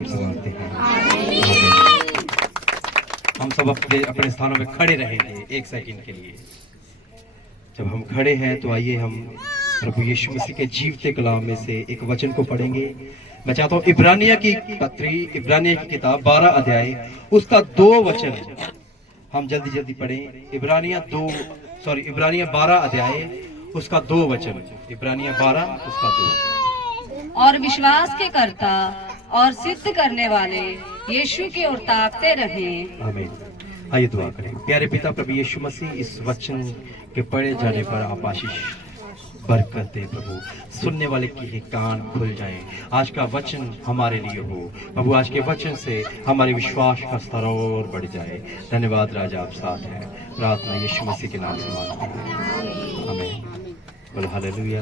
मांगते हैं। आमीन। हम सब अपने स्थानों में खड़े रहेंगे एक सेकंड के लिए। जब हम खड़े हैं तो आइए हम प्रभु यीशु मसीह के जीवते कलाम में से एक वचन को पढ़ेंगे। मैं चाहता हूँ इब्रानिया की किताब 12 अध्याय उसका 2 वचन हम जल्दी जल्दी पढ़ें। इब्रानिया 12 अध्याय उसका 2 वचन। इब्रानिया 12 उसका 2। और विश्वास के कर्ता और सिद्ध करने वाले यीशु की ओर ताकते रहें। आमीन। आइए दुआ करें। प्यारे पिता प्रभु यीशु मसीह, इस वचन के पढ़े जाने पर आप आशीष बरकत दे प्रभु। सुनने वाले के कान खुल जाएं। आज का वचन हमारे लिए हो प्रभु। आज के वचन से हमारे विश्वास का स्तर और बढ़ जाए। धन्यवाद राजा, आप साथ हैं। प्रार्थना यीशु मसीह के नाम से मांगते हैं। आमीन। बोलो हालेलुया।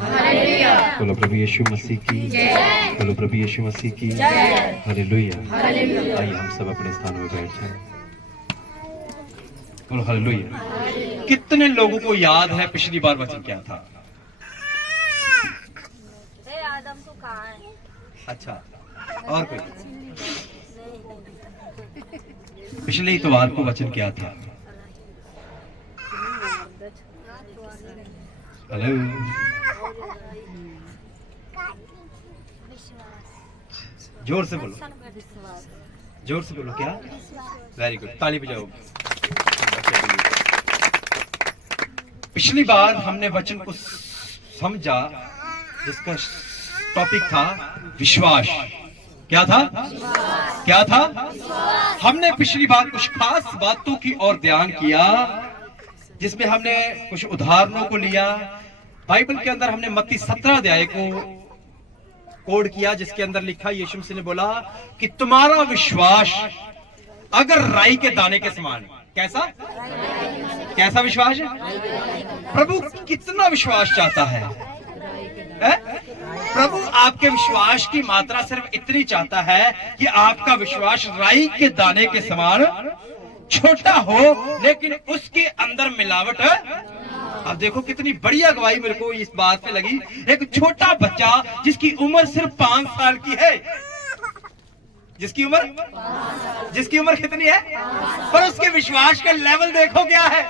बोलो प्रभु यीशु मसीह की जय। बोलो प्रभु यीशु मसीह की जय। हालेलुया। आइए हम सब अपने स्थानों में बैठ जाएं। बोलो हालेलुया। कितने लोगों को याद है पिछली बार वचन क्या था? आदम तो कहाँ है? अच्छा, और कोई? पिछले इतवार को वचन क्या था? हेलो, जोर से बोलो, जोर से बोलो। क्या? वेरी गुड, ताली बजाओ। पिछली बार हमने वचन को समझा जिसका टॉपिक था विश्वास। क्या था? क्या था? हमने पिछली बार कुछ खास बातों की ओर ध्यान किया जिसमें हमने कुछ उदाहरणों को लिया। बाइबल के अंदर हमने मत्ती 17 अध्याय को कोड किया जिसके अंदर लिखा, यीशु मसीह ने बोला कि तुम्हारा विश्वास अगर राई के दाने के समान। कैसा? कैसा विश्वास है? प्रभु कितना विश्वास चाहता है? प्रभु आपके विश्वास की मात्रा सिर्फ इतनी चाहता है कि आपका विश्वास राई के दाने के समान छोटा हो, लेकिन उसके अंदर मिलावट है। अब देखो कितनी बड़ी अगुवाई मेरे को इस बात पे लगी। एक छोटा बच्चा जिसकी उम्र सिर्फ 5 साल की है, जिसकी उम्र कितनी है, पर उसके विश्वास का लेवल देखो क्या है।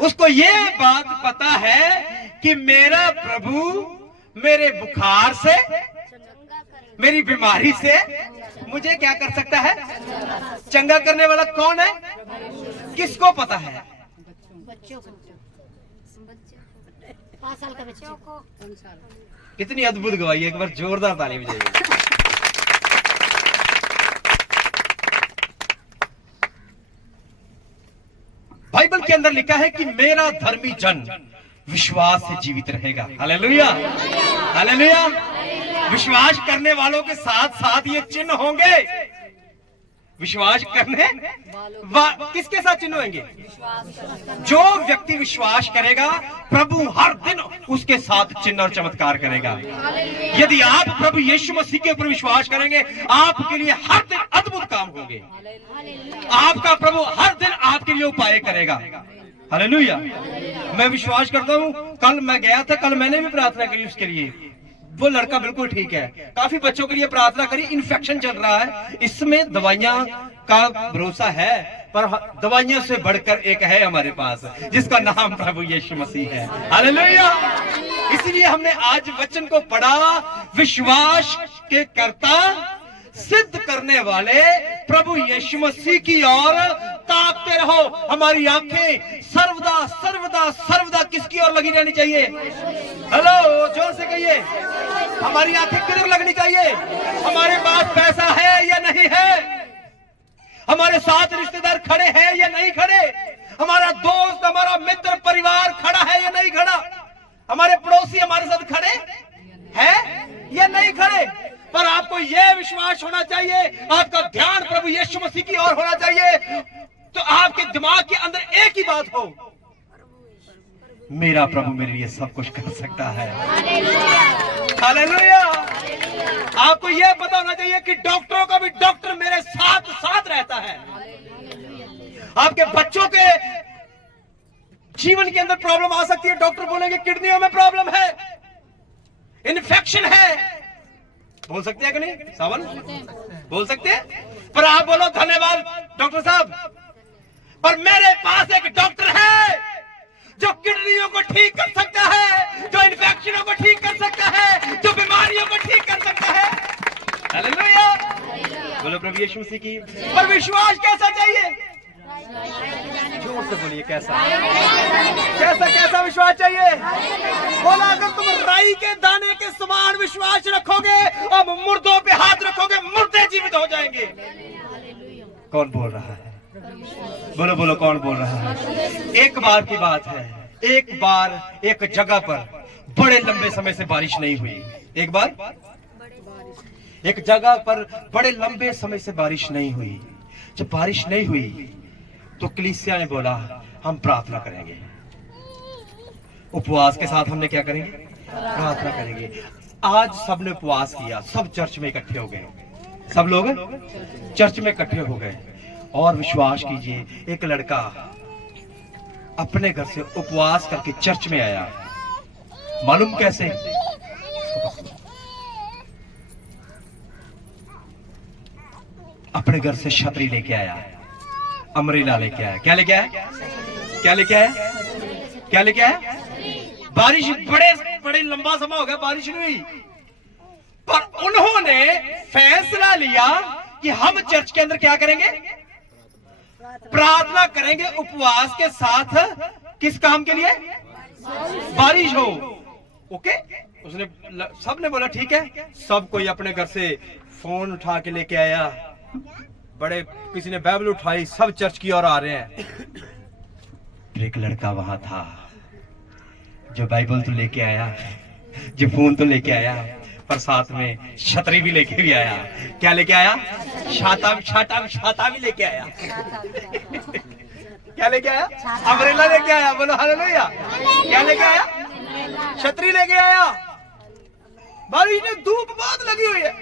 उसको ये बात पता है कि मेरा प्रभु मेरे बुखार से, मेरी बीमारी से मुझे क्या कर सकता है? चंगा करने वाला कौन है? किसको पता है? बच्चों को, 5 साल का बच्चों को। कितनी अद्भुत गवाही है। एक बार जोरदार ताली बजाइए। बाइबल के अंदर लिखा है कि मेरा धर्मी जन विश्वास से जीवित रहेगा। Hallelujah, hallelujah. विश्वास करने वालों के साथ साथ ये चिन्ह होंगे। विश्वास करने किसके साथ चिन्ह होंगे? जो व्यक्ति विश्वास करेगा प्रभु हर दिन उसके साथ चिन्ह और चमत्कार करेगा। यदि आप प्रभु यीशु मसीह के ऊपर विश्वास करेंगे, आपके लिए हर दिन अद्भुत काम होंगे। आपका प्रभु हर दिन आपके लिए उपाय करेगा। हालेलुया। मैं विश्वास करता हूँ। कल मैं गया था, कल मैंने भी प्रार्थना करी उसके लिए। वो लड़का बिल्कुल ठीक है। काफी बच्चों के लिए प्रार्थना करी। इन्फेक्शन चल रहा है, इसमें दवाइयां का भरोसा है, पर दवाइयों से बढ़कर एक है हमारे पास जिसका नाम प्रभु यीशु मसीह है। हालेलुया। इसलिए हमने आज वचन को पढ़ा, विश्वास के कर्ता सिद्ध करने वाले प्रभु यीशु मसीह की ओर ताकते रहो। हमारी आंखें सर्वदा सर्वदा सर्वदा किसकी ओर लगी रहनी चाहिए? हेलो, जोर से कहिए। हमारी आंखें किधर लगनी चाहिए? हमारे पास पैसा है या नहीं है? हमारे साथ रिश्तेदार खड़े हैं या नहीं खड़े? हमारा दोस्त, हमारा मित्र, परिवार खड़ा है या नहीं खड़ा? हमारे पड़ोसी हमारे साथ खड़े हैं या नहीं खड़े? पर आपको यह विश्वास होना चाहिए, आपका ध्यान प्रभु यीशु मसीह की ओर होना चाहिए, तो आपके दिमाग के अंदर एक ही बात हो, मेरा प्रभु मेरे लिए सब कुछ कर सकता है। हालेलुया। आपको यह पता होना चाहिए कि डॉक्टरों का भी डॉक्टर मेरे साथ साथ रहता है। आपके बच्चों के जीवन के अंदर प्रॉब्लम आ सकती है, डॉक्टर बोलेंगे किडनियों में प्रॉब्लम है, इन्फेक्शन है, बोल सकते हैं कि नहीं सावन? बोल सकते हैं। पर आप बोलो धन्यवाद डॉक्टर साहब, पर मेरे पास एक डॉक्टर है जो किडनियों को ठीक कर सकता है, जो इन्फेक्शनों को ठीक कर सकता है, जो बीमारियों को ठीक कर सकता है। हालेलुया, बोलो प्रभु यीशु मसीह की। पर विश्वास कैसा चाहिए? जोर से बोलिए, कैसा कैसा कैसा विश्वास चाहिए? बोला, अगर तुम राई के दाने के समान विश्वास रखोगे और मुर्दों पे हाथ रखोगे, मुर्दे जीवित हो जाएंगे। कौन बोल रहा है? बोलो बोलो, कौन बोल रहा है? एक बार की बात है, एक बार एक जगह पर बड़े लंबे समय से बारिश नहीं हुई। एक बार एक जगह पर बड़े लंबे समय से बारिश नहीं हुई। जब बारिश नहीं हुई तो कलीसिया ने बोला, हम प्रार्थना करेंगे। उपवास के साथ हमने क्या करेंगे? प्रार्थना करेंगे। आज सबने उपवास किया, सब चर्च में इकट्ठे हो गए, सब लोग चर्च में इकट्ठे हो गए। और विश्वास कीजिए, एक लड़का अपने घर से उपवास करके चर्च में आया। मालूम कैसे? अपने घर से छतरी लेके आया, अमरीला लेके आया। क्या लेके आया? क्या लेके आया? क्या लेके आया? बारिश बड़े लंबा समय हो गया, बारिश नहीं हुई, पर उन्होंने फैसला लिया कि हम चर्च के अंदर क्या करेंगे? प्रार्थना करेंगे उपवास के साथ। किस काम के लिए? बारिश हो। ओके, उसने सबने बोला ठीक है। सब कोई अपने घर से फोन उठा के लेके आया, बड़े किसी ने बाइबल उठाई, सब चर्च की ओर आ रहे हैं। एक लड़का वहां था जो बाइबल तो लेके आया, जो फोन तो लेके आया, पर साथ में छतरी भी लेके भी आया। क्या लेके आया? छाता भी लेके आया। क्या लेके आया? अमरेला लेके आया। बोलो हालेलुया। क्या लेके आया? छतरी लेके आया। बारिश में धूप बहुत लगी हुई है,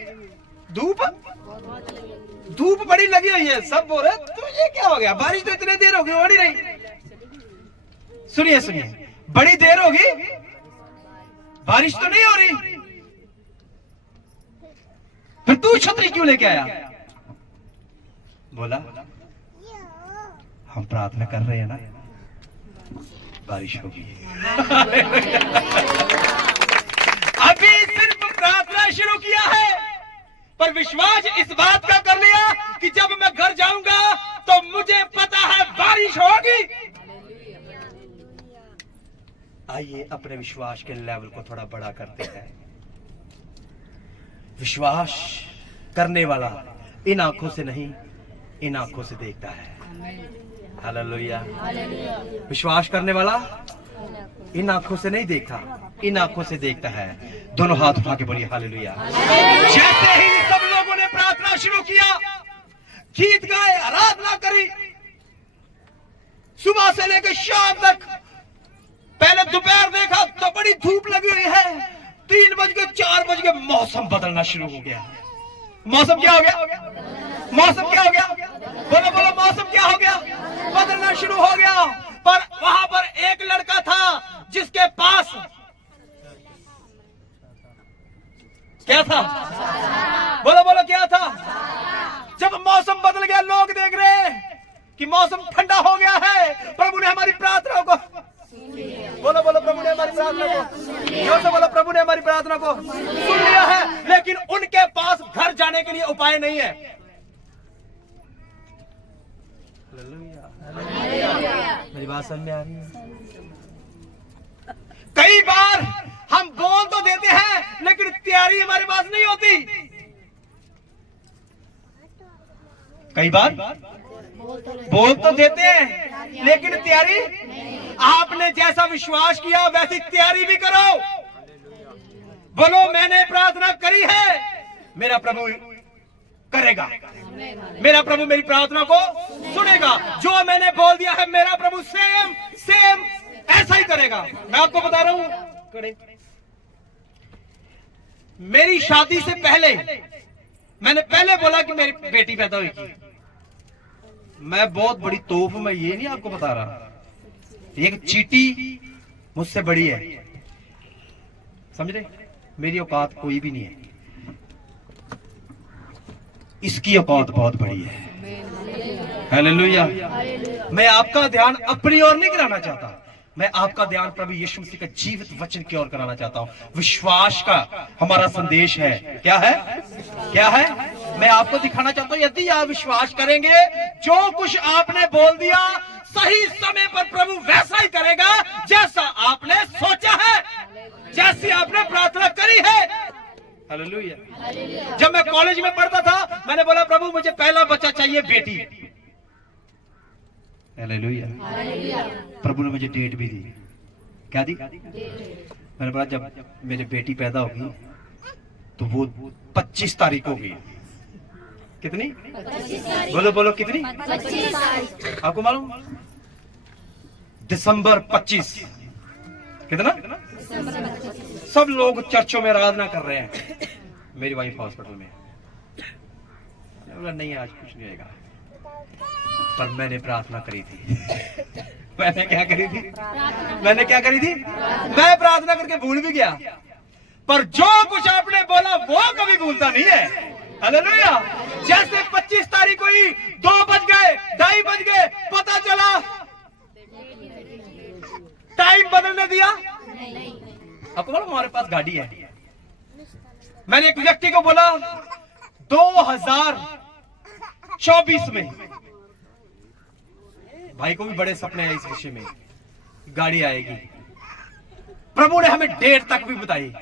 धूप बड़ी लगी हुई है। सब बोल रहे तो ये क्या हो गया? बारिश तो इतनी देर हो गई, हो नहीं रही। सुनिए सुनिए, बड़ी देर होगी, बारिश तो नहीं हो रही, फिर तू छतरी क्यों लेके आया? बोला, हम प्रार्थना कर रहे हैं ना, बारिश होगी। अभी सिर्फ प्रार्थना शुरू किया है, पर विश्वास इस बात का कर लिया कि जब मैं घर जाऊंगा तो मुझे पता है बारिश होगी। आइए अपने विश्वास के लेवल को थोड़ा बड़ा करते हैं। विश्वास करने वाला इन आंखों से नहीं, इन आंखों से देखता है। हालेलुया। विश्वास करने वाला इन आंखों से नहीं देखता, इन आंखों से देखता है। दोनों हाथ उठा के बोलिए हालेलुया। जैसे ही सब लोगों ने प्रार्थना शुरू किया, गीत गाए, आराधना करी, सुबह से लेकर शाम तक, पहले दोपहर देखा तो बड़ी धूप लगी हुई है, 3 बज के 4 बज के मौसम बदलना शुरू हो गया। मौसम क्या हो गया? मौसम क्या हो गया? बोलो बोलो, मौसम क्या हो गया? बदलना शुरू हो गया। पर वहां पर एक लड़का था जिसके पास क्या था? बोलो बोलो, क्या था? जब मौसम बदल गया, लोग देख रहे हैं कि मौसम ठंडा हो गया है, प्रभु ने हमारी प्रार्थना को, बोलो बोलो, प्रभु ने हमारी प्रार्थना को, जोर से बोलो, प्रभु ने हमारी प्रार्थना को सुन लिया है। लेकिन उनके पास घर जाने के लिए उपाय नहीं है। मेरी बात समझ में आ रही है? कई बार हम बोल तो देते हैं, लेकिन तैयारी हमारे पास नहीं होती। कई बार बोल तो देते हैं, लेकिन तैयारी, आपने जैसा विश्वास किया वैसी तैयारी भी करो। बोलो, मैंने प्रार्थना करी है, मेरा प्रभु करेगा, मेरा प्रभु मेरी प्रार्थना को सुनेगा। जो मैंने बोल दिया है, मेरा प्रभु सेम ऐसा ही करेगा। मैं आपको बता रहा हूं, मेरी शादी से पहले मैंने पहले बोला कि मेरी बेटी पैदा हुई थी। मैं बहुत बड़ी तोप, मैं ये नहीं आपको बता रहा, एक चींटी मुझसे बड़ी है, समझ रहे? मेरी औकात कोई भी नहीं है। इसकी औकात बहुत बड़ी है। हालेलुया। मैं आपका ध्यान अपनी ओर नहीं कराना चाहता, मैं आपका ध्यान प्रभु यीशु मसीह का जीवित वचन की ओर कराना चाहता हूं। विश्वास का हमारा संदेश है। क्या है? क्या है? मैं आपको दिखाना चाहता हूं, यदि आप विश्वास करेंगे, जो कुछ आपने बोल दिया सही समय पर प्रभु वैसा ही करेगा जैसा आपने सोचा है, जैसी आपने प्रार्थना करी है। हालेलुया। जब मैं कॉलेज में पढ़ता था, मैंने बोला प्रभु मुझे पहला बच्चा चाहिए, बेटी। हालेलुया। प्रभु ने मुझे डेट भी दी। क्या दी? मैंने बोला जब मेरी बेटी पैदा होगी तो वो 25 तारीख होगी। कितनी? बोलो बोलो कितनी? 25 तारीख। आपको मालूम? दिसंबर 25। कितना? सब लोग चर्चों में आराधना कर रहे हैं, मेरी वाइफ हॉस्पिटल में। बोला नहीं आज कुछ नहीं होगा, पर मैंने प्रार्थना करी थी। मैंने क्या करी थी? मैंने क्या करी थी? मैं प्रार्थना करके भूल भी गया, पर जो कुछ आपने बोला वो कभी भूलता नहीं है। हालेलुया। जैसे 25 तारीख हुई, 2 बज गए, 2:30 बज गए, पता चला टाइम बदलने दिया। आपको बोलो हमारे पास गाड़ी है। मैंने एक व्यक्ति को बोला 2024 में, भाई को भी बड़े सपने हैं इस विषय में, गाड़ी आएगी। प्रभु ने हमें डेट तक भी बताई,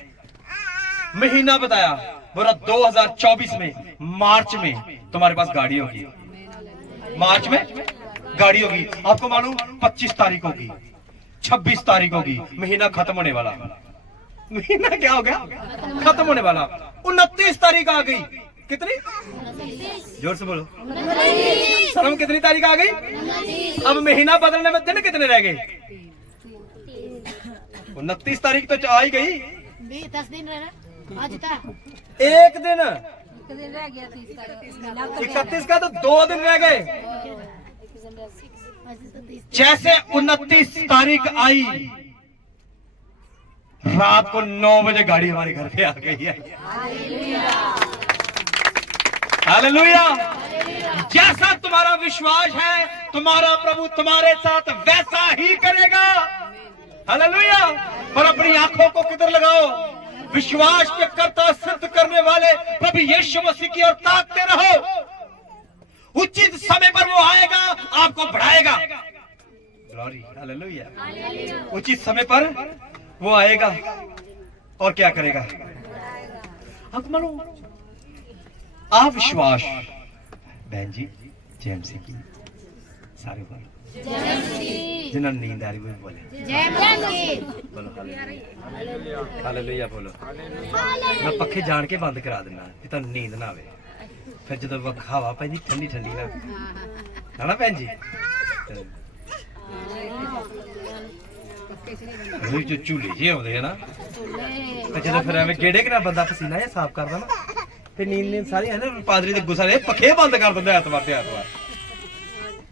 महीना बताया, बोला 2024 में मार्च में तुम्हारे पास गाड़ी होगी। मार्च में गाड़ी होगी। आपको मालूम 25 तारीख होगी, 26 तारीख होगी, महीना खत्म होने वाला। महीना क्या हो गया? खत्म होने वाला। 29 तारीख आ गई। कितनी? जोर से बोलो। शर्म, कितनी तारीख आ गई? अब महीना बदलने में दिन कितने रह गए? 29 तारीख तो आ ही गई। 10 दिन रह, आज था एक दिन रह गया 31 का, तो 2 दिन रह गए। जैसे 29 तारीख आई, रात को 9 बजे गाड़ी हमारे घर पे आ गई है। हालेलुया। जैसा तुम्हारा विश्वास है, तुम्हारा प्रभु तुम्हारे साथ वैसा ही करेगा। हालेलुया। और अपनी आंखों को किधर लगाओ? विश्वास के कर्ता सिद्ध करने वाले प्रभु यीशु मसीह की ओर ताकते रहो। उचित समय पर वो आएगा, आपको बढ़ाएगा। ग्लोरी। हालेलुया। उचित समय पर वो आएगा और क्या करेगा? आप मानो अविश्वास। बहन जी जेएमसी की सारे बोलो, जिन्हें नींद आ रही वो बोले बोलो हालेलुया। बोलो। मैं पखे जान के बंद करा देना कि तुम नींद ना आवे, फिर जो हवा पैंदी ठंडी ठंडी ना, है ना भैन जी? जो चूल्हे जे आते है ना, जो फिर एवं गेड़े के ना बंदा पसीना या साफ करता ना, फिर नींद सारी है ना, पादरी के गुस्सा ने पखे बंद कर देंगे ऐतवार ते ऐतवार,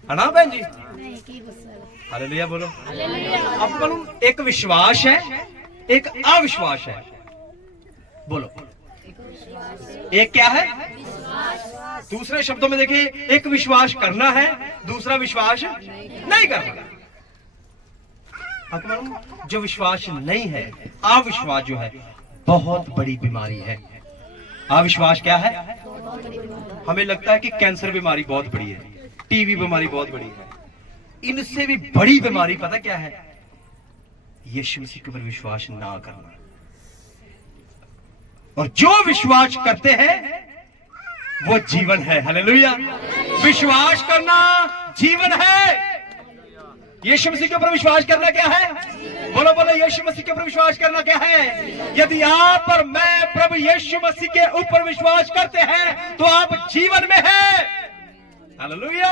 है ना भैन जी? हालेलुया बोलो। अब एक विश्वास है, एक अविश्वास है। बोलो एक क्या है? दूसरे शब्दों में देखिए, एक विश्वास करना है, दूसरा विश्वास नहीं करना। आपको मालूम जो विश्वास नहीं है, अविश्वास जो है, बहुत बड़ी बीमारी है। अविश्वास क्या है? हमें लगता है कि कैंसर बीमारी बहुत बड़ी है, टीबी बीमारी बहुत बड़ी है। इनसे भी बड़ी बीमारी पता क्या है? यीशु मसीह के ऊपर विश्वास ना करना। और जो विश्वास करते हैं वो जीवन है। हालेलुया। विश्वास करना जीवन है। यीशु मसीह के ऊपर विश्वास करना क्या है? बोलो बोलो, यीशु मसीह के ऊपर विश्वास करना क्या है? यदि आप और मैं प्रभु यीशु मसीह के ऊपर विश्वास करते हैं तो आप जीवन में हैं। हालेलुया।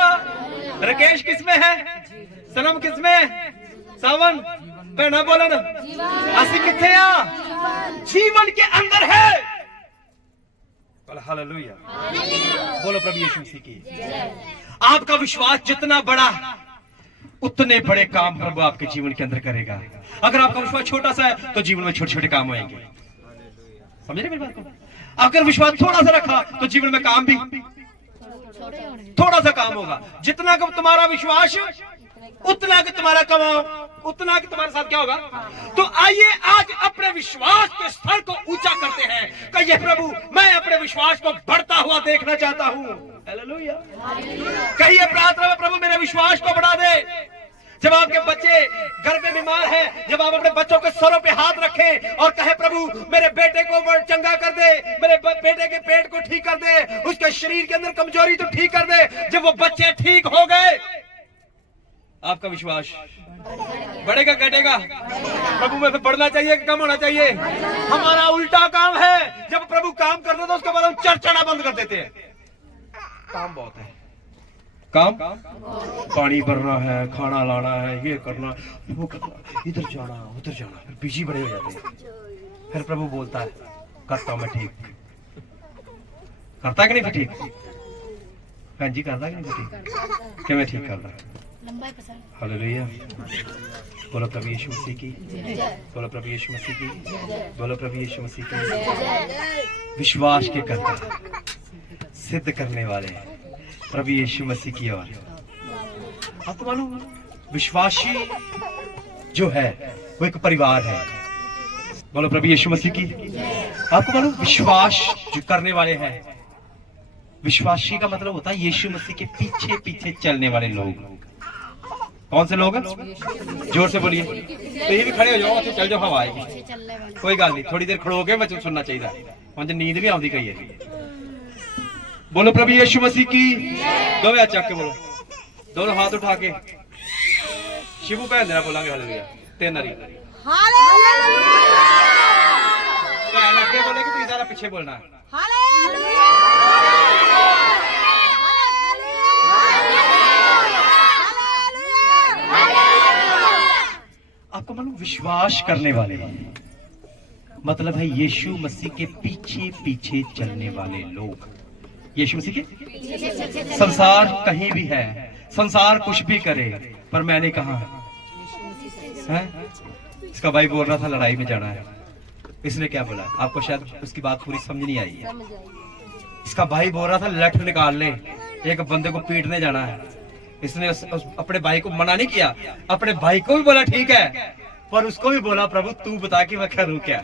राकेश किसमें है? सनम किसमें? सावन भैना बोलन असि किथे आ? जीवन के अंदर है। हालेलुया। बोलो प्रभु यीशु मसीह की। आपका विश्वास जितना बड़ा, उतने बड़े काम प्रभु आपके जीवन के अंदर करेगा। अगर आपका विश्वास छोटा सा है तो जीवन में छोटे छोटे काम होंगे। समझे मेरी बात को? अगर विश्वास थोड़ा सा रखा तो जीवन में काम भी थोड़ा सा काम होगा। जितना का तुम्हारा विश्वास उतना कि तुम्हारा कमाओ, उतना कि तुम्हारे साथ क्या होगा। तो आइए आज अपने विश्वास के स्तर को ऊंचा करते हैं। कहिए प्रभु मैं अपने विश्वास को बढ़ता हुआ देखना चाहता हूँ। हालेलुया। कहिए प्रार्थना में प्रभु मेरे विश्वास को बढ़ा दे। जब आपके बच्चे घर में बीमार हैं, जब आप अपने बच्चों के सरों पे हाथ रखें और कहे प्रभु मेरे बेटे को चंगा कर दे, मेरे बेटे के पेट को ठीक कर दे, उसके शरीर के अंदर कमजोरी तो ठीक कर दे। जब वो बच्चे ठीक हो गए आपका विश्वास बढ़ेगा घटेगा? प्रभु में बढ़ना चाहिए कि कम होना चाहिए? हमारा उल्टा काम है। जब प्रभु काम करते हैं तो उसके बाद हम चर्चा बंद कर देते हैं। काम बहुत है, काम पानी भरना है, खाना लाना है, ये करना वो करना, इधर जाना उधर जाना, फिर बिजी बड़े हो जाते हैं। फिर प्रभु बोलता है करता हूं मैं ठीक। करता कि नहीं फिर ठीक? बहन जी करता कि नहीं फिर ठीक? क्या मैं ठीक कर रहा? हालेलुया। बोलो प्रभु यीशु मसीह की, बोलो प्रभु यीशु मसीह की, बोलो प्रभु यीशु मसीह की। विश्वास के कर्ता सिद्ध करने वाले प्रभु यीशु मसीह की ओर। आपको मालूम विश्वासी जो है वो एक परिवार है। बोलो प्रभु यीशु मसीह की। आपको मालूम विश्वास जो करने वाले हैं, विश्वासी का मतलब होता है यीशु मसीह के पीछे पीछे चलने वाले लोग। कौन से लोग? जोर से बोलिए। तो ये भी खड़े हो जाओ, अच्छा चल जाओ, हवा आएगी। कोई गल नहीं, थोड़ी देर खड़ो हो गए बच्चों सुनना चाहिए। मुझे नींद भी आती कई है। बोलो प्रभु यीशु मसीह की। दो हाथ चक के बोलो, दोनों हाथ उठा के शिवू भैन देना बोलांगे हालेलुया। तीन नारी भैन अगे बोलेगी तो सारा पीछे बोलना है। आपको मालूम विश्वास करने वाले मतलब है यीशु मसीह के पीछे पीछे चलने वाले लोग। यीशु मसीह के संसार कहीं भी है, संसार कुछ भी करे, पर मैंने कहा है? इसका भाई बोल रहा था लड़ाई में जाना है। इसने क्या बोला? आपको शायद उसकी बात पूरी समझ नहीं आई है। इसका भाई बोल रहा था लठ निकाल ले, एक बंदे को पीटने जाना है। इसने अपने भाई को मना नहीं किया, अपने भाई को भी बोला ठीक है, पर उसको भी बोला प्रभु तू बता कि मैं करूं क्या,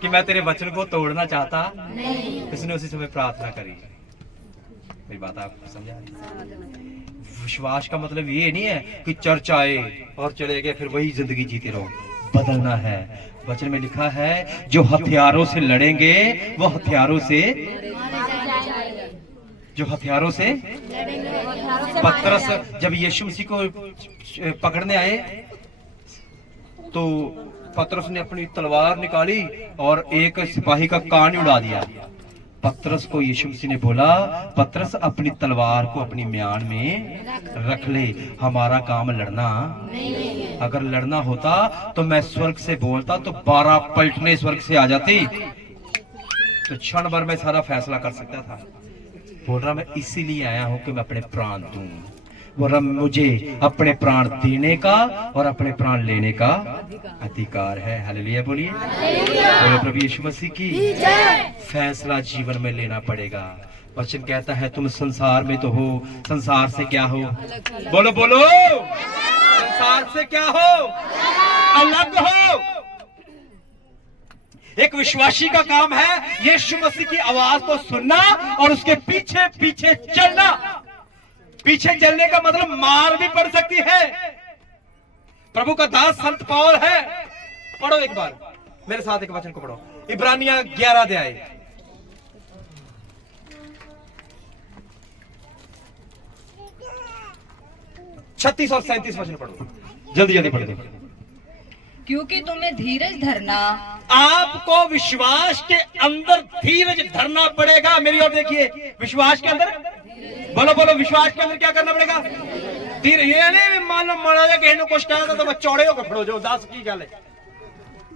कि मैं तेरे वचन को तोड़ना चाहता नहीं। इसने उसी समय प्रार्थना करी। मेरी बात आप समझा? विश्वास का मतलब ये नहीं है कि चर्च आए और चले गए फिर वही जिंदगी जीते रहो। बदलना है। वचन में लिखा है जो हथियारों से लड़ेंगे वो हथियारों से, जो हथियारों से पतरस जब यीशु मसीह को पकड़ने आए तो पतरस ने अपनी तलवार निकाली और एक सिपाही का कान उड़ा दिया। पतरस को यीशु मसीह ने बोला पतरस अपनी तलवार को अपनी म्यान में रख ले, हमारा काम लड़ना नहीं। अगर लड़ना होता तो मैं स्वर्ग से बोलता तो 12 पलटने स्वर्ग से आ जाती, तो क्षण भर में सारा फैसला कर सकता था। बोल रहा मैं इसीलिए आया हूं कि मैं अपने प्राण दूं। बोल रहा मुझे अपने प्राण देने का और अपने प्राण लेने का अधिकार है। हालेलुया बोलिए। बोलो प्रभु यीशु मसीह की। फैसला जीवन में लेना पड़ेगा। वचन कहता है तुम संसार में तो हो, संसार से क्या हो? बोलो बोलो, संसार से क्या हो? अलग हो। एक विश्वासी का काम है यीशु मसीह की आवाज को सुनना और उसके पीछे पीछे चलना। पीछे चलने का मतलब मार भी पड़ सकती है। प्रभु का दास संत पौल है। पढ़ो एक बार मेरे साथ एक वचन को पढ़ो, इब्रानिया 11 अध्याय 36 और 37 वचन पढ़ो, जल्दी जल्दी पढ़ दो। क्योंकि तुम्हें धीरज धरना, आपको विश्वास के अंदर धीरज धरना पड़ेगा। मेरी ओर देखिए, विश्वास के अंदर बोलो बोलो, विश्वास के अंदर क्या करना पड़ेगा? धीरज। ये नहीं मान लो मारा जा किसी ने कुछ कहा तो चौड़े होकर खड़ो जाओ, दास की गल है।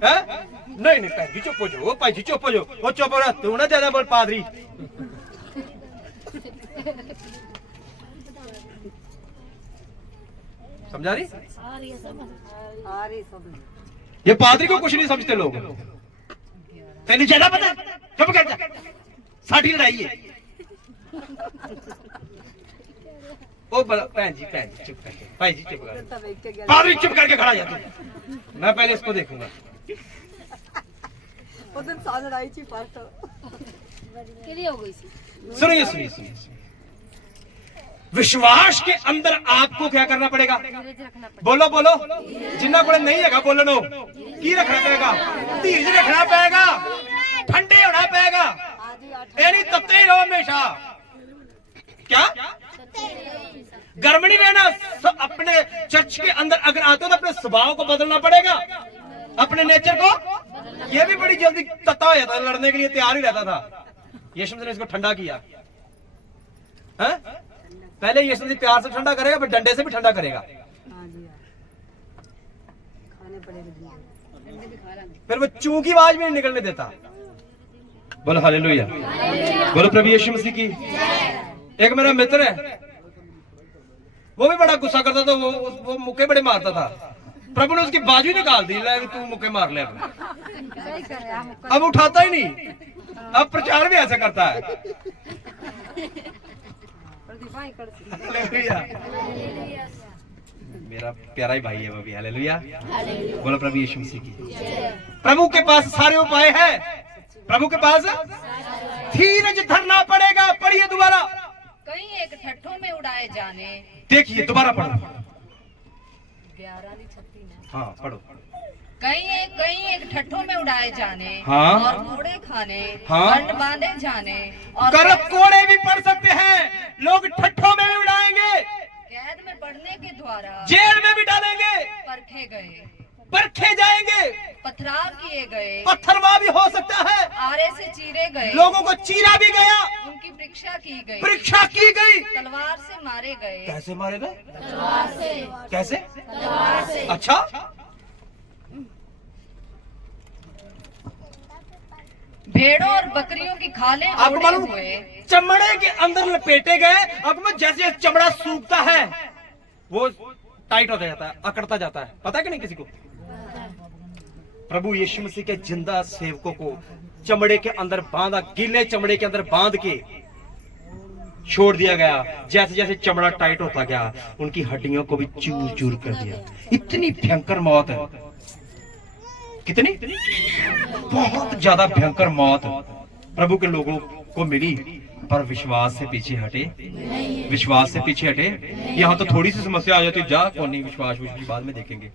नहीं नहीं भाई जी चुप हो जाओ, भाई जी चुप हो जाओ, वो चुप हो रहा, तू ना ज्यादा बोल पादरी। समझा रही? ये पादरी को कुछ नहीं समझते लोग। तेन ज्यादा पता, चुप कर जा, साड़ी लड़ाई है। ओ भैन जी चुप करके, भाई जी चुप कर, पादरी चुप करके खड़ा जा तू, मैं पहले इसको देखूंगा। हो गई सुनिए सुनिए सुनिए, विश्वास के अंदर आपको क्या करना पड़ेगा? बोलो बोलो, जिन्ना को नहीं है बोलो नो की रखना पड़ेगा, धीरज रखना पड़ेगा, ठंडे होना पड़ेगा, नहीं तपते ही रहो हमेशा। क्या गर्म नहीं रहना? अपने चर्च के अंदर अगर आते हो तो अपने स्वभाव को बदलना पड़ेगा, अपने नेचर को। यह भी बड़ी जल्दी तता हो जाता, लड़ने के लिए तैयार ही रहता था। यीशु मसीह ने इसको ठंडा किया है? पहले यीशु मसीह प्यार से ठंडा करेगा, फिर डंडे से भी ठंडा करेगा, फिर वो चू की आवाज भी नहीं निकलने देता। बोलो हालेलुया, बोलो प्रभु यीशु मसीह की। एक मेरा मित्र है, वो भी बड़ा गुस्सा करता था, वो मुक्के बड़े मारता था। प्रभु ने उसकी बाजू निकाल दी, ले तू मुक्के मार ले। अब उठाता ही नहीं, अब प्रचार भी ऐसा करता है। मेरा प्यारा ही भाई है वो भी। हालेलुया, बोलो प्रभु यीशु मसीह की। प्रभु के पास सारे उपाय है, प्रभु के पास धीरज धरना पड़ेगा। पढ़िए दोबारा। कहीं एक ठट्ठों में उड़ाए जाने, देखिए दोबारा पढ़ो। 11:36। हाँ पढ़ो। कहीं एक ठट्ठों में उड़ाए जाने, हाँ। और कोड़े खाने, हाँ। अंड बांधे जाने, और करप कोड़े भी पढ़ सकते हैं, लोग ठट्ठों में भी उड़ाएंगे, कैद में पड़ने के द्वारा जेल में भी डालेंगे, परखे गए, परखे जाएंगे, पथराव किए गए, पत्थरवा भी हो सकता है, आरे से चीरे गए, लोगों को चीरा भी गया, उनकी परीक्षा की गई, परीक्षा की गई, तलवार से मारे गए। कैसे मारे गए? तलवार से। कैसे? तलवार से। अच्छा, भेड़ों और बकरियों की खालें आपको ओढ़े मालूम, हुए, चमड़े के अंदर लपेटे गए। अब में जैसे चमड़ा सूखता है वो टाइट होता जाता है, अकड़ता जाता है, पता है कि नहीं किसी को? प्रभु यीशु मसीह के जिंदा सेवकों को चमड़े के अंदर बांधा, गीले चमड़े के अंदर बांध के छोड़ दिया गया। जैसे जैसे चमड़ा टाइट होता गया, उनकी हड्डियों को भी चूर चूर कर दिया। इतनी भयंकर मौत है, कितनी बहुत ज्यादा भयंकर मौत प्रभु के लोगों को मिली, पर विश्वास से पीछे हटे, विश्वास से पीछे हटे। यहाँ तो थोड़ी सी समस्या आ जाती, जा कौन नहीं, विश्वास बाद में देखेंगे,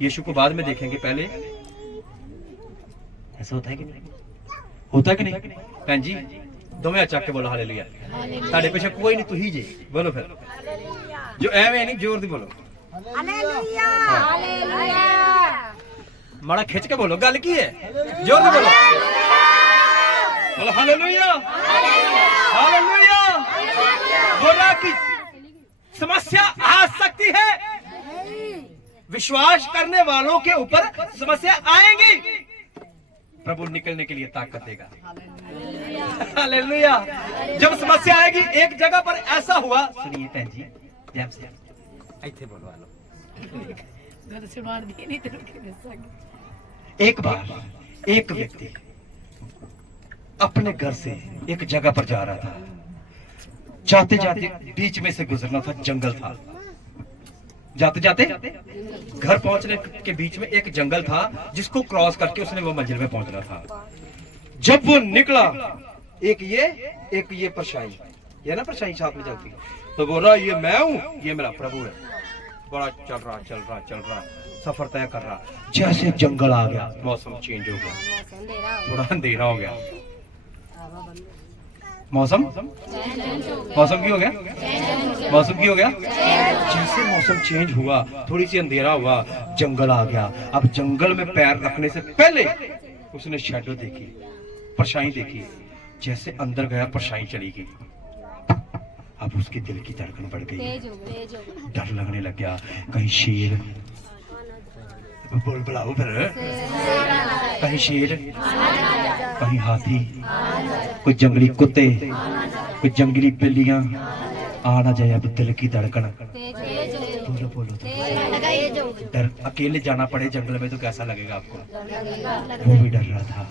यीशु को बाद में देखेंगे, पहले ऐसा होता है कि नहीं? होता है कि नहीं? भैन जी दोवें चक के बोलो हालेलुया। साढ़े पीछे कोई नहीं, तू ही जे बोलो फिर, जो एवं नहीं, जोर दी बोलो माड़ा खिंच के बोलो, गल की है, जोर दी बोलो, बोलो हालेलुया हालेलुया। बोला कि समस्या आ सकती है, विश्वास करने वालों के ऊपर समस्या आएंगी, प्रभु निकलने के लिए ताकत देगा। हालेलुया। जब समस्या आएगी, एक जगह पर ऐसा हुआ, सुनिए बहन जी, जैम से ऐसे बोलो वालो। एक बार एक व्यक्ति अपने घर से एक जगह पर जा रहा था, जाते जाते बीच में से गुजरना था, जंगल था, जाते जाते घर पहुंचने के बीच में एक जंगल था, जिसको क्रॉस करके उसने वो मंजिल में पहुंचना था। जब वो निकला, एक ये परछाई, ये ना परछाई साथ में चलती, तो बोला ये मैं हूं, ये मेरा प्रभु है। बड़ा चल रहा सफर तय कर रहा, जैसे जंगल आ गया, मौसम चेंज हो गया, थोड़ा अंधेरा हो गया, मौसम की हो गया, मौसम की हो गया। जैसे मौसम चेंज हुआ, थोड़ी सी अंधेरा हुआ, जंगल आ गया। अब जंगल में पैर रखने से पहले उसने शैडो देखी, परछाई देखी, जैसे अंदर गया परछाई चली गई। अब उसके दिल की धड़कन बढ़ गई, डर लगने लग गया, कहीं शेर, बोल बुलाओ फिर, कहीं शेर, कहीं हाथी, कोई जंगली कुत्ते, कोई जंगली बिल्लियां आ ना जाए। अब दिल की धड़कन, बोलो डर, अकेले जाना पड़े जंगल में तो कैसा लगेगा आपको? वो भी डर रहा था,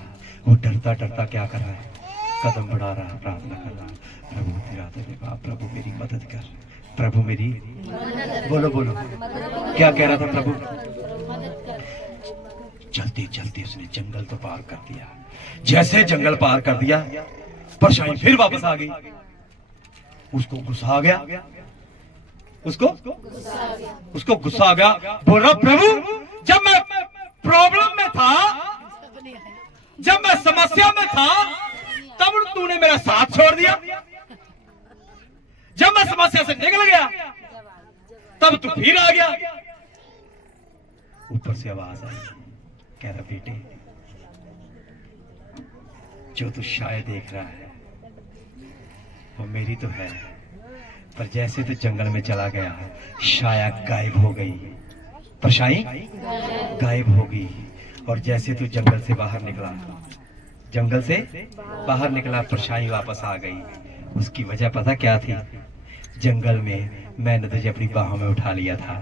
वो डरता डरता क्या कर रहा है, कदम बढ़ा रहा, प्रार्थना कर रहा, प्रभु तेरा हाँ प्रभु मेरी मदद कर, प्रभु मेरी बोलो बोलो क्या कह रहा था प्रभु? चलते चलते उसने जंगल तो पार कर दिया। जैसे जंगल पार कर दिया परछाई फिर वापस आ गई। उसको गुस्सा आ गया, उसको गुस्सा आ गया। बोल रहा प्रभु जब मैं प्रॉब्लम में था, जब मैं समस्या में था, तब तूने मेरा साथ छोड़ दिया। जब मैं समस्या से निकल गया तब तू फिर आ गया। ऊपर से आवाज आई, कह रहा बेटे जो तू शायद देख रहा है वो मेरी तो है, पर जैसे तू जंगल में चला गया शाया गायब हो गई, परछाई गायब हो गई। और जैसे तू जंगल से बाहर निकला, जंगल से बाहर निकला, परछाई वापस आ गई। उसकी वजह पता क्या थी? जंगल में मैंने तुझे अपनी बाहों में उठा लिया था।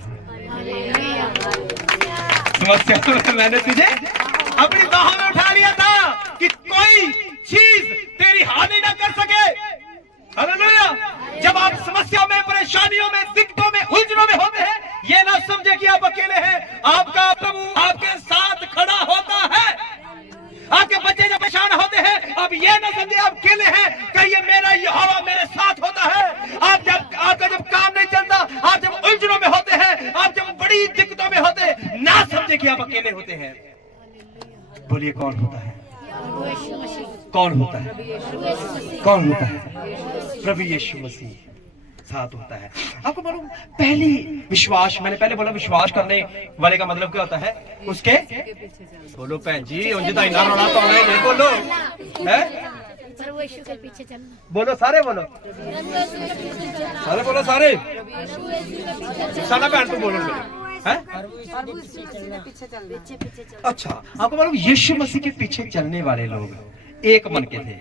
समस्या में मैंने तुझे अपनी बाहों में उठा लिया था कि कोई चीज तेरी हानि ना कर सके। हालेलुया। जब आप समस्या में, परेशानियों में, दिक्कतों में, उलझनों में होते हैं, ये ना समझे कि आप अकेले हैं। आपका प्रभु आपके साथ खड़ा होता है। आपके बच्चे जब परेशान होते हैं, आप ये ना समझे आप अकेले हैं, कहिए मेरा यहोवा मेरे साथ होता है। आपका जब काम नहीं चलता, आप जब उलझनों में होते हैं, आप जब बड़ी दिक्कतों में होते हैं, ना समझे कि आप अकेले होते हैं। बोलिए कौन होता है? कौन होता है? कौन होता है? प्रभु यीशु मसीह साथ होता है। आपको मालूम, पहली विश्वास, मैंने पहले बोला विश्वास करने वाले का मतलब क्या होता है? उसके बोलो भैन जी, उनका इतना रोना तो नहीं बोलो है? प्रभु यीशु के पीछे चलना। बोलो सारे, बोलो सारे, बोलो सारे। सारा भैन तू बोलो है? अच्छा, आपको मालूम यीशु मसीह के पीछे चलने वाले लोग एक मन के थे।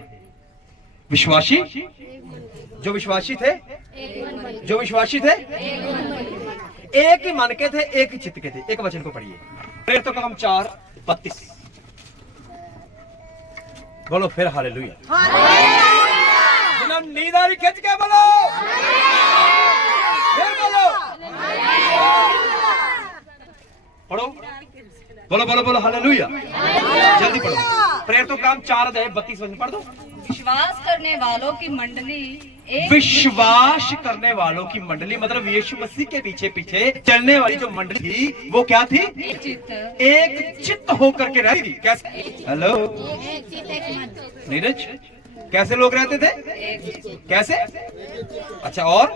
विश्वासी, जो विश्वासी थे, जो विश्वासी थे एक ही मन के थे, एक ही चित्त के थे। एक वचन को पढ़िए, प्रेरितों का काम 4:32। बोलो फिर हालेलुया। जिन्हें नींद आ रही खिंच के बोलो, फिर बोलो, पढ़ो, बोलो बोलो बोलो हालेलुया। जल्दी पढ़ो, प्रेरितों का काम 4:32 वचन पढ़ दो। विश्वास करने वालों की मंडली एक विश्वास करने वालों की मंडली मतलब यीशु मसीह के पीछे पीछे चलने वाली जो मंडली थी वो क्या थी? एक चित्त होकर के रहती थी। कैसे? हेलो नीरज, कैसे लोग रहते थे? कैसे? अच्छा, और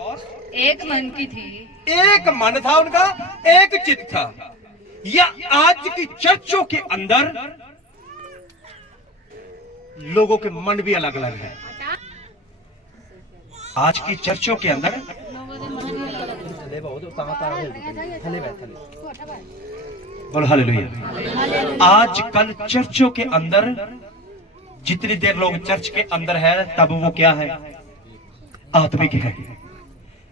एक मन की थी, एक मन था उनका, एक चित्त था। या आज की चर्चों के अंदर लोगों के मन भी अलग अलग है। आज की चर्चों के अंदर बोलो हालेलुया। आजकल चर्चों के अंदर जितनी देर लोग चर्च के अंदर है तब वो क्या है? आत्मिक है,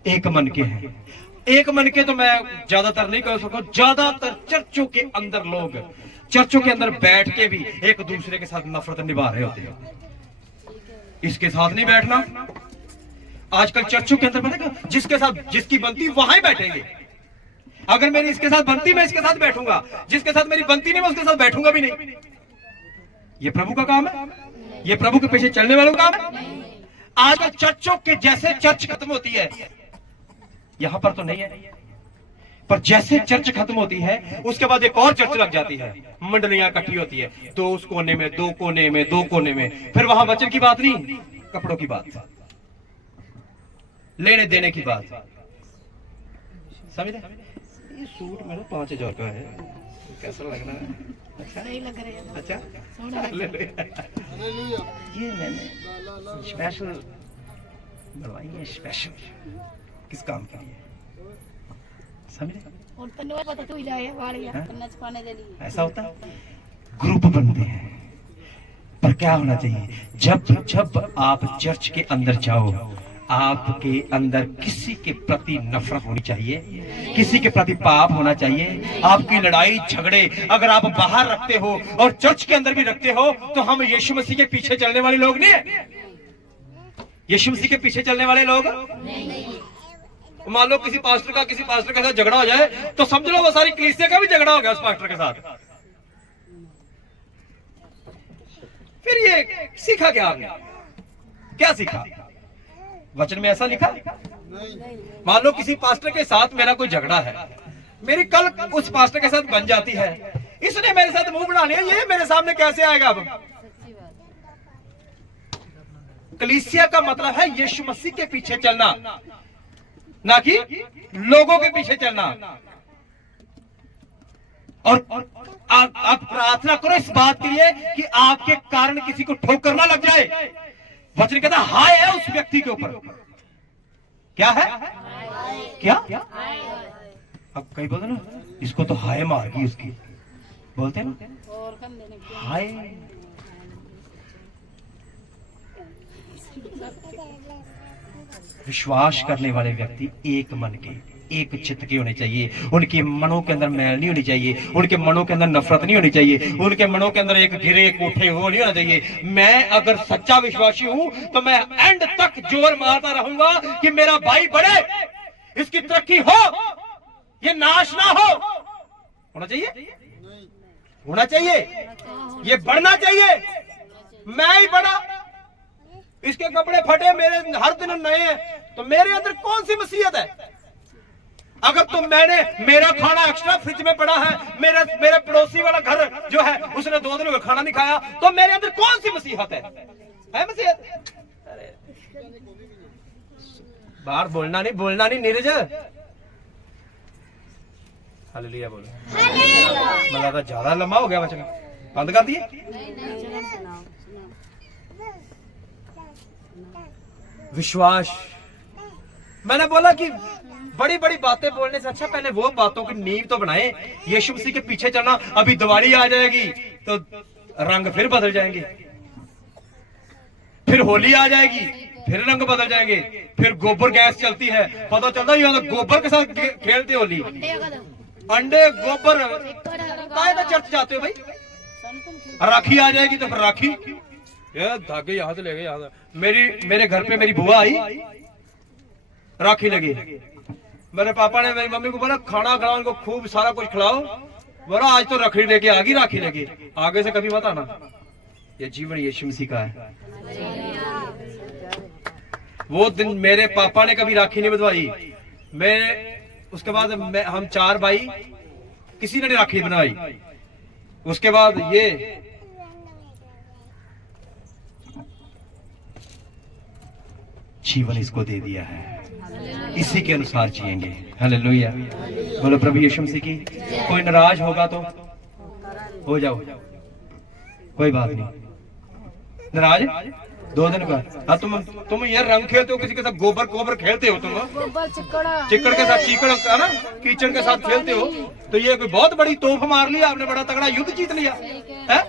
एक मन के हैं। एक मन के तो मैं ज्यादातर नहीं कह सकूं, ज्यादातर चर्चों के अंदर लोग चर्चों के अंदर बैठ के भी एक दूसरे के साथ नफरत निभा रहे होते हैं। इसके साथ नहीं बैठना। आजकल चर्चों के अंदर पता क्या, जिसके साथ जिसकी बनती वहां ही बैठेंगे। अगर मेरी इसके साथ बनती मैं इसके साथ बैठूंगा, जिसके साथ मेरी बनती नहीं मैं उसके साथ बैठूंगा भी नहीं। ये प्रभु का काम है, ये प्रभु के पीछे चलने वालों का काम है। आजकल चर्चों के जैसे चर्च खत्म होती है, यहां पर तो नहीं है, पर जैसे चर्च खत्म होती है उसके बाद एक और चर्च लग जाती है। मंडलियां इकट्ठी होती है, दो उस कोने में, दो कोने में, दो कोने में। फिर वहां वचन की बात नहीं, कपड़ों की बात, लेने देने की बात। समझे? ये सूट मेरा 5000 का है, कैसा लग रहा है? अच्छा नहीं लग रहा है? अच्छा, ये मैंने स्पेशल बनवाई है, स्पेशल किस काम के लिए? समझे? ऐसा होता है, ग्रुप बनते हैं। पर क्या होना चाहिए? जब जब आप चर्च के अंदर जाओ, आपके अंदर किसी के प्रति नफरत होनी चाहिए, किसी के प्रति पाप होना चाहिए। आपकी लड़ाई झगड़े अगर आप बाहर रखते हो और चर्च के अंदर भी रखते हो तो हम यीशु मसीह के पीछे चलने वाले लोग नहीं है। यीशु मसीह के पीछे चलने वाले लोग मान लो किसी पास्टर के साथ झगड़ा हो जाए तो समझ लो वो सारी कलीसिया का भी झगड़ा हो गया उस पास्टर के साथ। फिर ये सीखा क्या आपने? क्या सीखा? वचन में ऐसा लिखा? मान लो किसी पास्टर के साथ मेरा कोई झगड़ा है, मेरी कल उस पास्टर के साथ बन जाती है, इसने मेरे साथ मुंह बना लिया, ये मेरे सामने कैसे आएगा? अब कलीसिया का मतलब है यीशु मसीह के पीछे चलना, ना कि लोगों के पीछे चलना। और आप प्रार्थना करो इस बात के लिए कि आपके कारण किसी को ठोकर ना लग जाए। वचन कहता हाय है उस व्यक्ति के ऊपर। क्या है? क्या? अब कई बोलते ना इसको तो हाय मार गई उसकी, बोलते हैं ना हाय। विश्वास करने वाले व्यक्ति एक मन के, एक चित्त के होने चाहिए। उनके मनों के अंदर मैल नहीं होनी चाहिए, उनके मनों के अंदर नफरत नहीं होनी चाहिए, उनके मनों के अंदर एक गिरे एक उठे वो नहीं होना चाहिए। मैं अगर सच्चा विश्वासी हूं तो मैं एंड तक जोर मारता रहूंगा कि मेरा भाई बढ़े, इसकी तरक्की हो, ये नाश ना हो। होना चाहिए, होना चाहिए, ये बढ़ना चाहिए। मैं ही बढ़ा, इसके कपड़े फटे, मेरे हर दिन नए हैं, तो मेरे अंदर कौन सी मसीहत है? अगर तो मेरा खाना एक्स्ट्रा फ्रिज में पड़ा है, मेरे पड़ोसी वाला घर जो है उसने 2 दिन में खाना नहीं खाया, तो मेरे अंदर कौन सी मसीहत है मसीहत? बाहर बोलना नहीं नीरज। हालेलुया बोलो। मतलब तो ज्यादा लंबा हो गया वचन, बंद कर दिए। विश्वास, मैंने बोला कि बड़ी बड़ी बातें बोलने से अच्छा पहले वो बातों की नींव तो बनाए। यीशु मसीह के पीछे चलना। अभी दिवाली आ जाएगी तो रंग फिर बदल जाएंगे, फिर होली आ जाएगी फिर रंग बदल जाएंगे, फिर गोबर गैस चलती है, पता चलता है गोबर के साथ खेलते होली, अंडे गोबर। काहे चर्च जाते हो भाई? राखी आ जाएगी तो फिर राखी, ये धागे यहाँ से ले गए यहाँ से। मेरे घर पे मेरी बुआ आई, राखी लगी, मेरे पापा ने मेरी मम्मी को बोला खाना खिलाओ इनको, खूब सारा कुछ खिलाओ। बोला आज तो रखड़ी लेके आ गई, राखी लेके, आगे से कभी मत आना। ये जीवन यीशु मसीह का है। वो दिन मेरे पापा ने कभी राखी नहीं बंधवाई, उसके बाद हम 4 भाई, किसी ने नहीं राखी बनवाई। उसके बाद ये जीवन इसको दे दिया है, इसी के अनुसार जिएंगे। हालेलुया बोलो प्रभु यीशु मसीह की। कोई नाराज होगा तो हो जाओ, कोई बात नहीं। नाराज 2 दिन बाद, हाँ तुम ये रंग खेलते हो, किसी के साथ गोबर खेलते हो, तुम चिकड़ के साथ है ना, कीचड़ के साथ खेलते हो, तो ये कोई बहुत बड़ी तोहफा मार लिया आपने, बड़ा तगड़ा युद्ध जीत लिया है।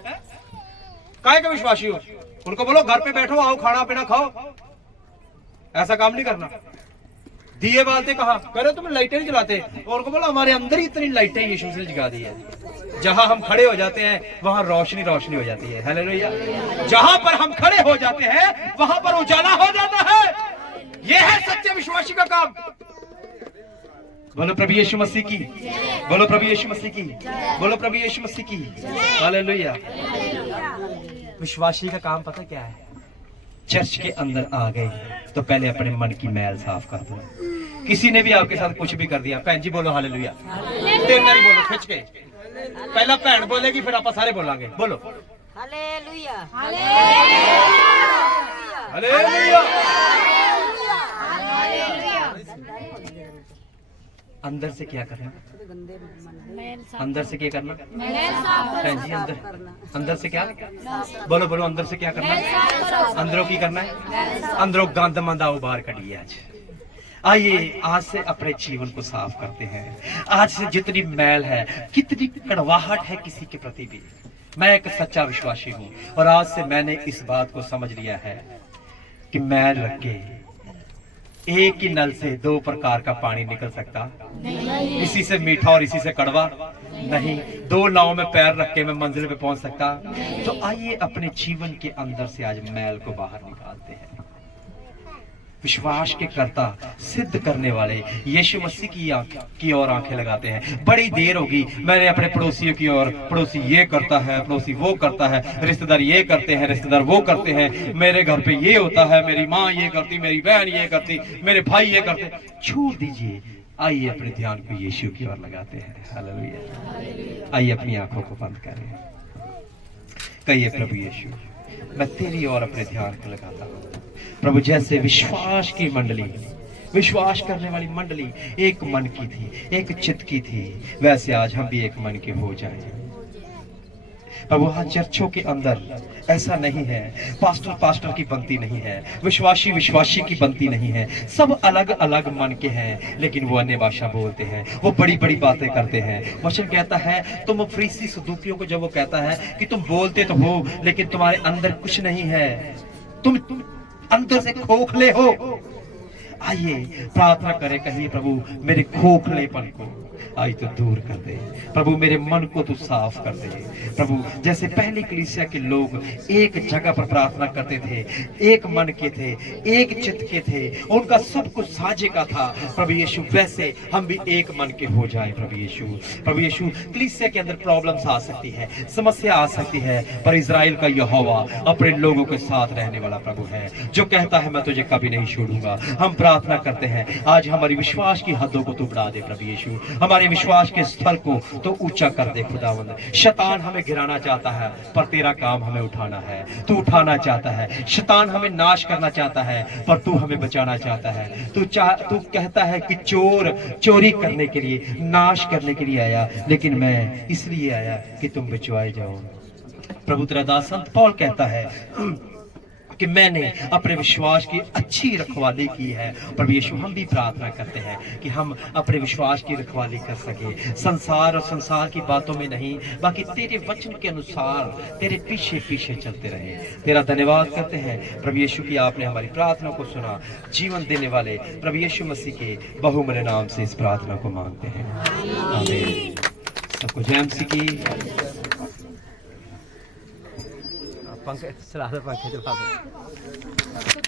काहे का विश्वासी हो? उनको बोलो घर पे बैठो, आओ खाना पीना खाओ। ऐसा काम नहीं करना। दिए बालते कहा करे, तुम लाइटें नहीं जलाते, और उनको बोलो हमारे अंदर ही इतनी लाइटें यीशु ने जगा दी है, जहां हम खड़े हो जाते हैं वहां रोशनी हो जाती है। हालेलुया। जहां पर हम खड़े हो जाते हैं वहां पर उजाला हो जाता है। यह है सच्चे विश्वासी का काम। बोलो प्रभु यीशु मसीह की, बोलो प्रभु यीशु मसीह की, बोलो प्रभु यीशु मसीह की। हालेलुया। विश्वासी का काम पता क्या है? चर्च के अंदर आ गए तो पहले अपने मन की मैल साफ कर दो। किसी ने भी आपके साथ कुछ भी कर दिया, भैन जी बोलो हालेलुया, तेरे नहीं बोलो खिंच के, पहला भैन बोलेगी फिर आप सारे बोलांगे। बोलो हालेलुया, हालेलुया। अंदर से क्या करना? अंदर से क्या करना? भैन जी अंदर से क्या? बोलो बोलो अंदर से क्या करना? अंदरों की करना है? अंदरों गंद मंदा बाहर कढ़िए। आइए आज से अपने जीवन को साफ करते हैं। आज से जितनी मैल है, कितनी कड़वाहट है किसी के प्रति भी, मैं एक सच्चा विश्वासी हूँ और आज से मैंने इस बात को समझ लिया है कि मैल रख के एक ही नल से 2 प्रकार का पानी निकल सकता, इसी से मीठा और इसी से कड़वा नहीं। 2 नाव में पैर रख के मैं मंजिल पे पहुंच सकता। तो आइए अपने जीवन के अंदर से आज मैल को बाहर निकालते हैं। विश्वास के कर्ता, सिद्ध करने वाले यीशु मसीह की ओर आंखें लगाते हैं। बड़ी देर होगी, मैंने अपने पड़ोसियों की ओर, पड़ोसी ये करता है, पड़ोसी वो करता है, रिश्तेदार ये करते हैं, रिश्तेदार वो करते हैं, मेरे घर पे ये होता है, मेरी माँ ये करती, मेरी बहन ये करती, मेरे भाई ये करते। छोड़ दीजिए, आइए अपने ध्यान को यीशु की ओर लगाते हैं। हालेलुया। आइए अपनी आंखों को बंद करें, कहिए प्रभु यीशु, मैं तेरी ओर अपने ध्यान को लगाता हूँ। प्रभु, जैसे विश्वास की मंडली, विश्वास करने वाली मंडली एक मन की थी, एक चित्त की थी, वैसे आज हम भी एक मन के हो जाएं। प्रभु, हाँ, चर्चों के अंदर ऐसा नहीं है, पास्टर की बनती नहीं है, विश्वासी की बनती नहीं है, सब अलग अलग मन के हैं, लेकिन वो अन्य भाषा बोलते हैं, वो बड़ी बड़ी बातें करते हैं। वचन कहता है, तुम फरीसी सदूकियों को जब वो कहता है कि तुम बोलते तो हो लेकिन तुम्हारे अंदर कुछ नहीं है, तुम अंदर से खोखले हो। आइए प्रार्थना करें, कहिए प्रभु मेरे खोखलेपन को आज तो दूर कर दे, प्रभु मेरे मन को तू साफ कर दे। प्रभु, जैसे पहली कलीसिया के लोग एक जगह पर प्रार्थना करते थे, एक मन के थे, एक चित्त के थे, उनका सब कुछ साझे का था। प्रभु यीशु, वैसे हम भी एक मन के हो जाएं। प्रभु यीशु, प्रभु यीशु, कलीसिया के अंदर प्रॉब्लम्स आ सकती है, समस्या आ सकती है, पर इजराइल का यहोवा अपने लोगों के साथ रहने वाला प्रभु है, जो कहता है मैं तुझे कभी नहीं छोड़ूंगा। हम प्रार्थना करते हैं, आज हमारी विश्वास की हदों को तू बढ़ा दे प्रभु यीशु, हमारे विश्वास के स्थल को तो ऊंचा कर दे खुदावंद। शैतान हमें गिराना चाहता है, पर तेरा काम हमें उठाना है, तू उठाना चाहता है। शैतान हमें नाश करना चाहता है, पर तू हमें बचाना चाहता है। तू कहता है कि चोर चोरी करने के लिए, नाश करने के लिए आया, लेकिन मैं इसलिए आया कि तुम बचवाए जाओ। प्रभु, तेरा दास संत पौल कहता है कि मैंने अपने विश्वास की अच्छी रखवाली की है। प्रभु यीशु, हम भी प्रार्थना करते हैं कि हम अपने विश्वास की रखवाली कर सके, संसार और संसार की बातों में नहीं, बाकी तेरे वचन के अनुसार तेरे पीछे पीछे चलते रहे। तेरा धन्यवाद करते हैं प्रभु यीशु की आपने हमारी प्रार्थना को सुना। जीवन देने वाले प्रभु यीशु मसीह के बहुमूल्य नाम से इस प्रार्थना को मांगते हैं, आमीन। सबको जय मसीह की। पंखे चला दो, पंखे चला दो।